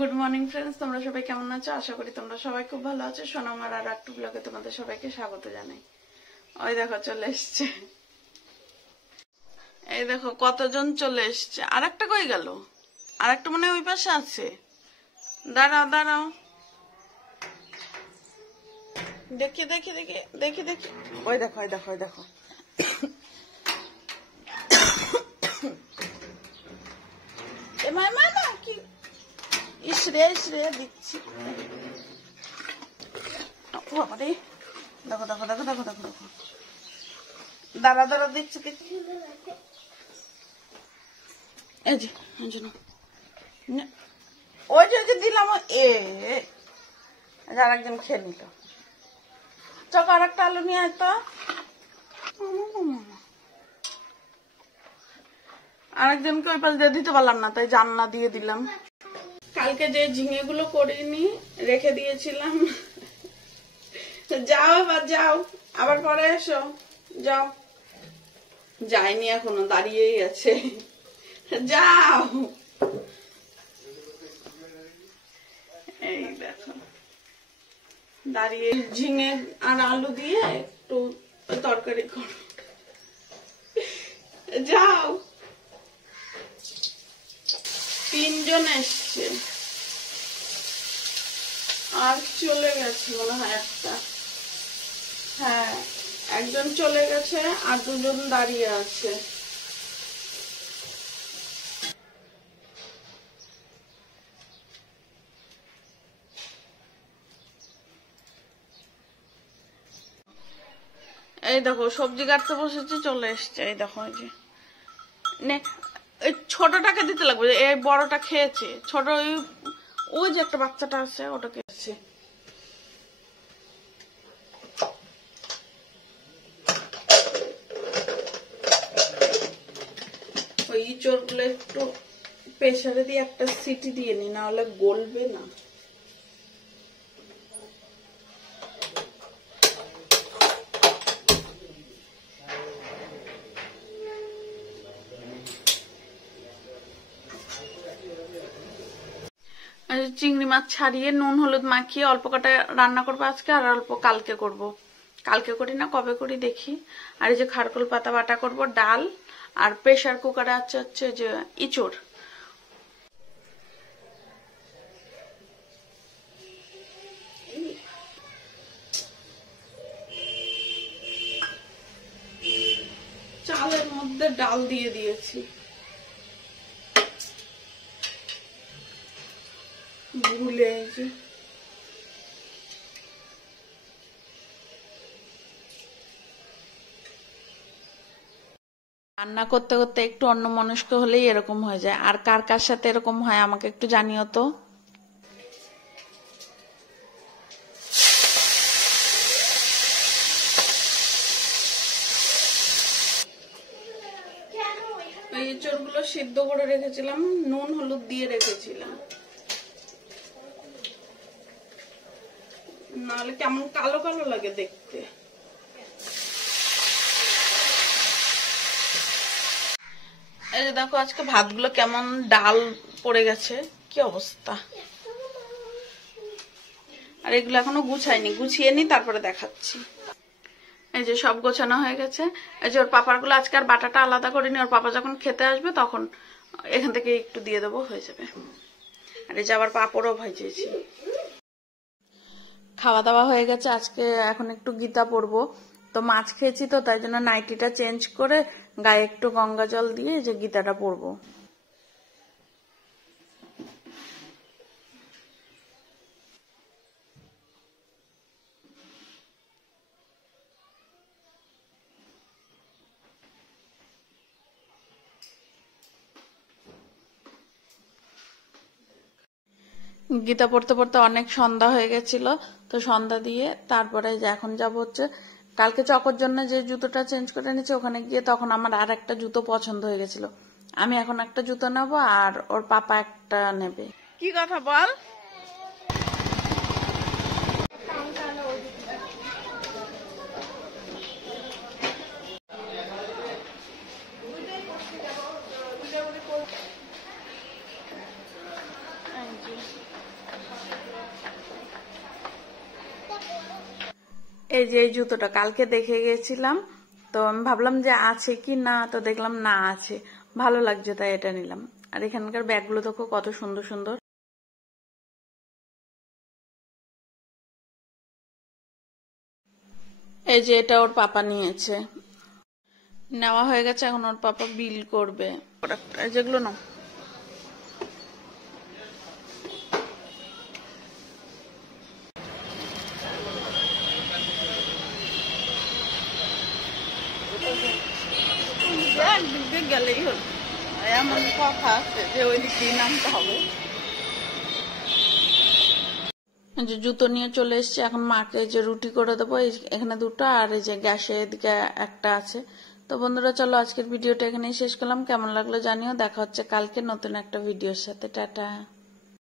Good morning friends, তোমরা সবাই কেমন আছো? আশা করি তোমরা সবাই খুব ভালো আছো। সোনামার আর একটু ব্লগে তোমাদের সবাইকে স্বাগত জানাই। ওই দেখো চলে এসছে, এই দেখো কতজন চলে এসছে। আর একটা কই গেল? আর একটা মনে হয় ওই পাশে আছে। দাঁড়াও দাঁড়াও, দেখি দেখি দেখি দেখি দেখি। ওই দেখো ওই দেখো ওই দেখো। কি ইসরে ইসরে দিচ্ছি। দেখো দেখো দেখো দেখো দেখো দেখো, দাঁড়া দাঁড়া দিচ্ছি দিচ্ছি। এই যে ওই যে দিলাম, আর একজন খেয়ে নিল। চক আর একটা আলু নিয়ে আয় তো। আরেকজনকে ওই পাশ দিয়ে দিতে পারলাম না, তাই জানলা দিয়ে দিলাম। কালকে যে ঝিঙে গুলো করিনি রেখে দিয়েছিলাম। যাও এবার যাও, আবার পরে এসো। যাও, যাইনি এখনো, দাঁড়িয়েই আছে। যাও। এই দেখো দাঁড়িয়ে ঝিঙে আর আলু দিয়ে একটু তরকারি করো। যাও। 3 জন এসছে আর চলে গেছে মনে হয় একটা। হ্যাঁ, একজন চলে গেছে আর 2 জন দাঁড়িয়ে আছে। এই দেখো সবজি কাটতে বসেছে, চলে এসছে। এই দেখো এই যে এই ছোটটাকে দিতে লাগবে, এই বড়টা খেয়েছে। ছোট ওই যে একটা বাচ্চাটা আছে ওটাকে খেয়েছে। ওই ইঁচড় গুলো একটু প্রেসারে দিয়ে একটা সিটি দিয়ে নি, না হলে গলবে না। চিংড়ি মাছ ছাড়িয়ে নুন হলুদ মাখিয়ে অল্প কটা রান্না করবো আজকে, আর অল্প কালকে করব। কালকে করি না কবে করি দেখি। আর এই যে খারকোল পাতা বাটা করব, ডাল, আর প্রেসার কুকারে আছে হচ্ছে যে ইঁচড়। চালের মধ্যে ডাল দিয়ে দিয়েছি, ভুলে যে। রান্না করতে করতে একটু অন্যমনস্ক হলেই এরকম হয়ে যায়। আর কার কার সাথে এরকম হয় আমাকে একটু জানিও তো। এই এঁচড়গুলো সিদ্ধ করে রেখেছিলাম, নুন হলুদ দিয়ে রেখেছিলাম, নাহলে কেমন কালো কালো লাগে দেখতে। এই যে দেখো আজকে ভাতগুলো কেমন ডাল পড়ে গেছে, কি অবস্থা। আর এগুলো এখনো গুছাইনি, গুছিয়ে নি তারপরে দেখাচ্ছি। এই যে সব গোছানো হয়ে গেছে। এই যে ওর পাপার গুলো আজকে আর বাটাটা আলাদা করিনি, ওর পাপা যখন খেতে আসবে তখন এখান থেকে একটু দিয়ে দেবো, হয়ে যাবে। আর এই যে আবার পাঁপড়ও ভাজিয়েছি। খাওয়া দাওয়া হয়ে গেছে। আজকে এখন একটু গীতা পড়বো। তো মাছ খেয়েছি তো তাই জন্য নাইটিটা চেঞ্জ করে গায়ে একটু গঙ্গা জল দিয়ে যে গীতাটা পড়বো। গীতা পড়তে পড়তে অনেক সন্ধ্যা হয়ে গেছিল, তো সন্ধ্যা দিয়ে তারপরে যে এখন যাব হচ্ছে কালকে চকর জন্য যে জুতোটা চেঞ্জ করে নিচ্ছে ওখানে গিয়ে, তখন আমার আর একটা জুতো পছন্দ হয়ে গেছিল। আমি এখন একটা জুতো নেবো আর ওর পাপা একটা নেবে। কি কথা বল। এই যে এই জুতোটা কালকে দেখে গেছিলাম, তো আমি ভাবলাম যে আছে কি না, তো দেখলাম না আছে, ভালো লাগছে তাই এটা নিলাম। আর এখানকার ব্যাগগুলো দেখো কত সুন্দর সুন্দর। এই যে এটা ওর পাপা নিয়েছে, নেওয়া হয়ে গেছে, এখন ওর পাপা বিল করবে। যেগুলো না একদিকে গেলেই হল, এমন কথা আছে যে ওই দিক দিয়ে নামতে হবে। যে জুতো নিয়ে চলে এসেছি, এখন মাকে যে রুটি করে দেবো, এখানে দুটো, আর এই যে গ্যাসে এদিকে একটা আছে। তো বন্ধুরা চলো আজকের ভিডিওটা এখানেই শেষ করলাম, কেমন লাগলো জানিও, দেখা হচ্ছে কালকে নতুন একটা ভিডিওর সাথে, টাটা।